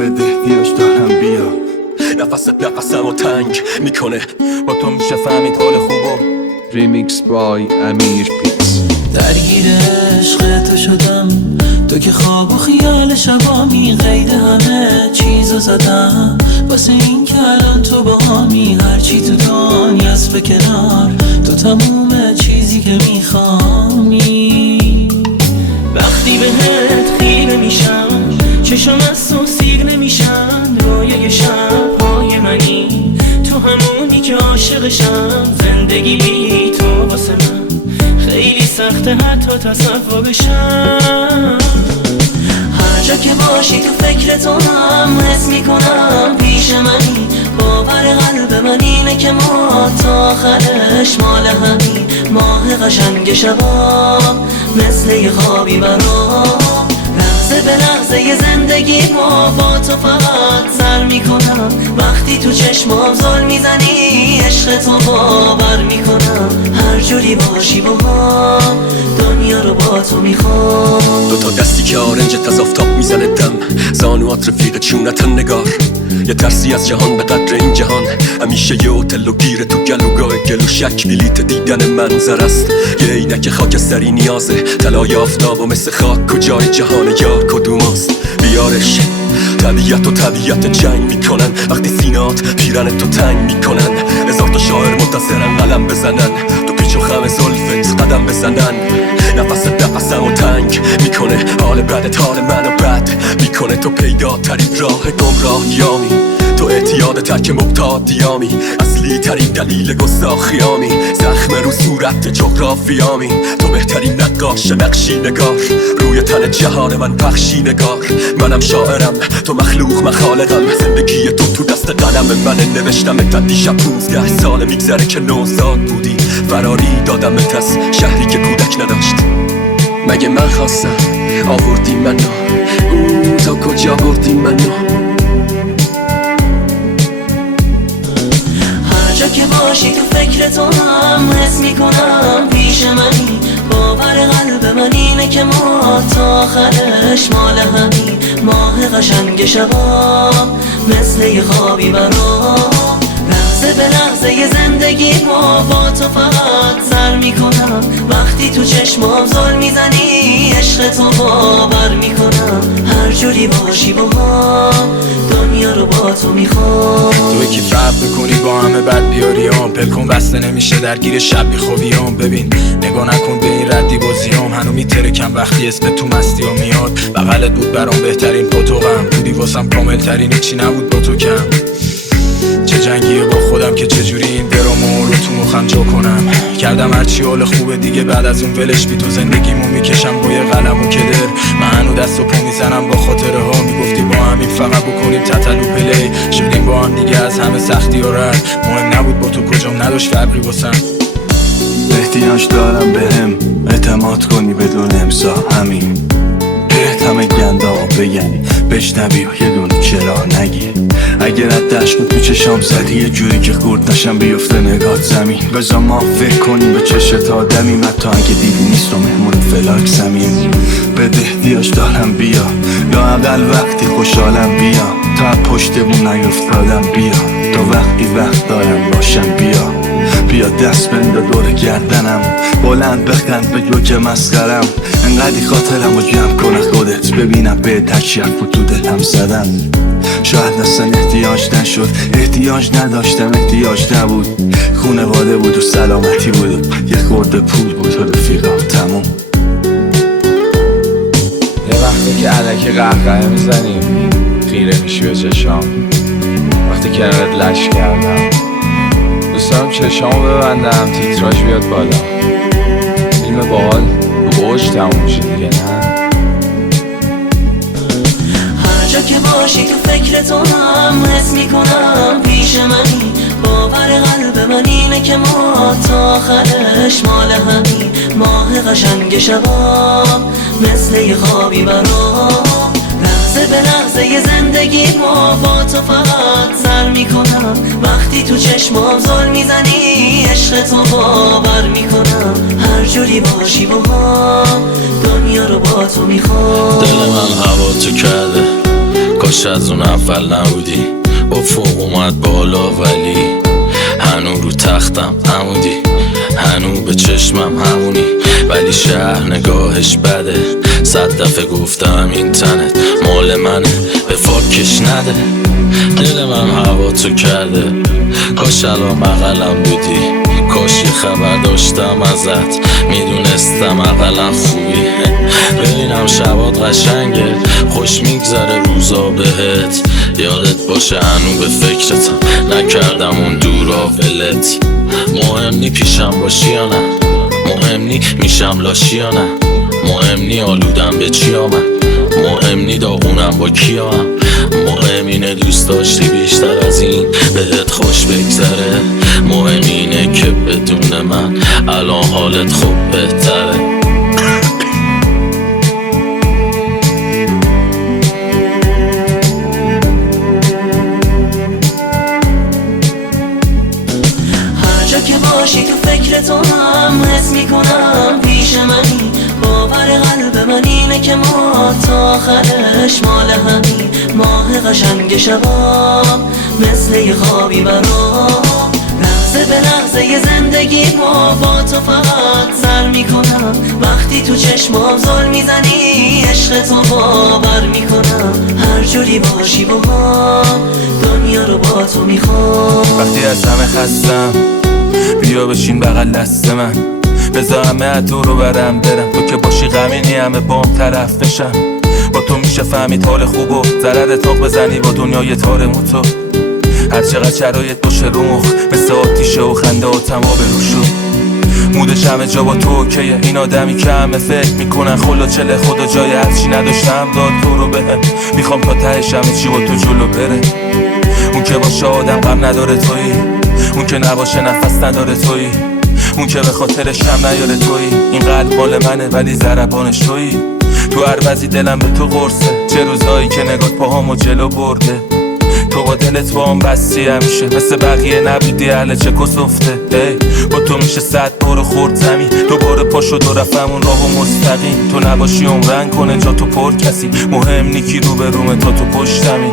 بده احتیاج دارم بیا. نفست نفسمو تنگ میکنه، با تو میشه فهمید حال خوبو. ریمیکس بای امیر پیکس. درگیر عشق تو شدم، تو که خواب و خیال شبامی، قید همه چیزو زدم واسه این که الان تو با همی. هرچی تو دنیاست به کنار، تو تموم چیزی که میخوامی. وقتی بهت خیره میشم، چشم از تو سیر نمیشن. رویای شبهای منی، تو همونی که عاشقشم. زندگی بی تو واسه من خیلی سخته حتی تصور بشم. هر جا که باشی تو فکر تو هم حس میکنم پیش منی. باور قلب من اینه که ما تا آخرش مال همین. ماه قشنگ شبا مثل یه خوابی برام، لحظه به لحظه یه زندگی ما با تو فقط سر میکنم. وقتی تو چشمام زل میزنی عشق تو باور میکنم. هر جوری باشی با هم دنیا رو با تو میخوام. دوتا دستی که آرنجت از آفتاب میزنه دم، زانوات رفیق چونتن نگار. یه ترسی از جهان به قدر این جهان، همیشه یه هتل و گیره تو گلوگاه گلو. شک بلیت دیدن منظر است، یه عینک خاکستری نیازه. طلای آفتاب و مثل خاک کجای جهان یار کدوماست؟ بیارش. طبیعت جنگ میکنن وقتی سینات پیرن تو تنگ میکنن. هزار تا شاعر منتظرن قلم بزنن، تو پیچ و خم زلفت قدم بزنن. نفسمو تنگ میکنه، حال بدت حال منو بد میکنه. تو پیدا ترین راه گمراهیامی، تو اعتیاد ترک مبتادیامی. اصلی ترین دلیل گستاخیامی، زخم رو صورت جغرافیامی. تو بهترین نقاش نقشی نگار، روی تن جهان من پخشی نگار. منم شاعرم تو مخلوق مخالقم، زندگی تو دست قلم من. نوشتم تا دیشب 15 سال میگذره که نوزاد بودی. فراری دادمت از شهری که کودک نداشت. مگه من خواستم آوردی منو، تا کجا بردی منو؟ هر جا که باشی تو فکر تو هم حس میکنم پیش منی. باور قلب من اینه که ما تا آخرش مال همین. ماه قشنگ شبا مثل یه خوابی برام، لحظه به لحظه یه زندگی ما با تو فقط سر میکنم. وقتی تو چشمام زل میزنی عشق تو باور میکنم. هر جوری باشی با هم دنیا رو با تو میخوام. تو یکی فرق بکنی با همه بد بیاریام، پلکن بسته نمیشه درگیر شب بیخوابیام. ببین نگاه نکن به این ردی بازیام، هنو میترکم وقتی اسم تو مستی ها میاد. بغلت بود برام بهترین پاتوقم، بودی واسم کامل ترین، هیچی نبود با تو کم. چه جنگیه با خودم که چجوری این درامو رو تو مخم جا کنم. کردم هرچی حال خوبه دیگه، بعد از اون ولش بی تو زندگیمو میکشم با یه قلم و کدر. من هنو دست و پا میزنم با خاطره ها، میگفتی با همین فقط بکنیم تتلو پلی. شدیم با هم دیگه از همه سختی ها رد، مهم نبود با تو کجام نداشت فرقی واسم. احتیاج دارم بهم اعتماد کنی بدون امضا، همین. بهت همه گندامو بگنی بشنوی و یه دونه چرا نگی. اگر ردش تو چشام زدی یه جوری که خورد نشم بیفته نگات زمین. بذار ما فکر کنیم به چشت آدمیم، حتی اگه دیدی نیست و مهمون فلاک زمین. بده احتیاج دارم بیا، یا اقل وقتی خوشحالم بیا. تا پشت بون نیفتادم بیا، تا وقتی وقت دارم باشم بیا. بیا دست بنده دور گردنم، بلند بخند به جو که مسخرم. انقدی خاطرم رو جمع کنه خودت، ببینم به تچیت تو دلم زدن. شاید اصلا احتیاج نشد، احتیاج نداشتم، احتیاج نبود. خونواده بود و سلامتی بود، یه خورده پول بود و رفیقم تموم. یه وقتی که علکی قهقه میزنیم خیره میشی به چشام. وقتی که ازت لش کردم دوست دارم چشامو ببندم تیتراژ بیاد بالا. فیلم باحال رو اوج تموم میشه دیگه، نه؟ هر جا که باشی تو فکر تو هم حس میکنم پیش منی. باور قلب من اینه که ما تا آخرش مال همین. ماه قشنگ شبا مثل یه خوابی برام، لحظه به لحظه یه زندگی ما با تو فقط سر میکنم. وقتی تو چشمام زل میزنی عشق تو باور میکنم. هر جوری باشی با هم دنیا رو با تو میخوام. دل من هوا تو کرده، کاش از اون اول نبودی. افق اومد بالا ولی هنو رو تختم همونی، هنو به چشمم همونی، ولی شهر نگاهش بده. 100 دفعه گفتم این تنت مال منه، به فاکش نده. دل من هوا تو کرده، کاش الان بغلم بودی، کاش یه خبر داشتم ازت، میدونستم اقلا خوبی. ببینم شبات قشنگه، خوش میگذره روزا بهت، یادت باشه هنو به فکرتم، نکردم اون دورا ولت. مهم نی پیشم باشی یا نه، مهم نی میشم لاشی یا نه، مهم نی آلودم به چی آمد، مهم نی داغونم با کیام، مهم اینه دوست داشتی بیشتر از این بهت خوش بگذره، مهم اینه که بدون من الان حالت خوب بهتره. هر جا که باشی تو فکر تو هم حس میکنم پیش منی، باور قلب من اینه که ما تا آخرش مال همین. ماه قشنگ شبام مثل یه خوابی برام، لحظه به لحظه یه زندگی ما با تو فقط سر میکنم. وقتی تو چشمام زل میزنی عشق تو باور میکنم، هر جوری باشی با هم دنیا رو با تو میخوام. وقتی از همه خستم بیا بشین بغل دست من، بذار همه دور رو برم برم، تو که باشی غمینی همه بام طرف بشم. با تو میشه فهمید حال خوب و ضرر تاق بزنی با دنیای تار موتو. هر چقدر شرایط باشه رو مخ مثل آتیشه و خنده و تمام روشو، مودش همه جا با تو اوکیه. این آدمی که همه فکر میکنن خلوچله، خدا جای هرچی نداشتم داد تو رو بهم، میخوام تا تهش همه چی با تو جلو بره. اون که باشه آدم غم نداره تویی، اون که نباشه نفس نداره تویی، اون که به خاطرش کم نیاره تویی. این قلب مال منه ولی ضربانش تویی، تو هر وضعی دلم به تو قرصه. چه روزایی که نگات پاهامو جلو برده، تو با دلت با هم بستی همیشه، مثل بقیه نبودی اهل چه کسفته. با تو میشه 100 بار خورد زمین، دوباره پا شد و رفتم اون راهو مستقیم. تو نباشی عمرن کنه جا تو پر کسی، مهم نی کی رو به رومه تا تو پشتمی.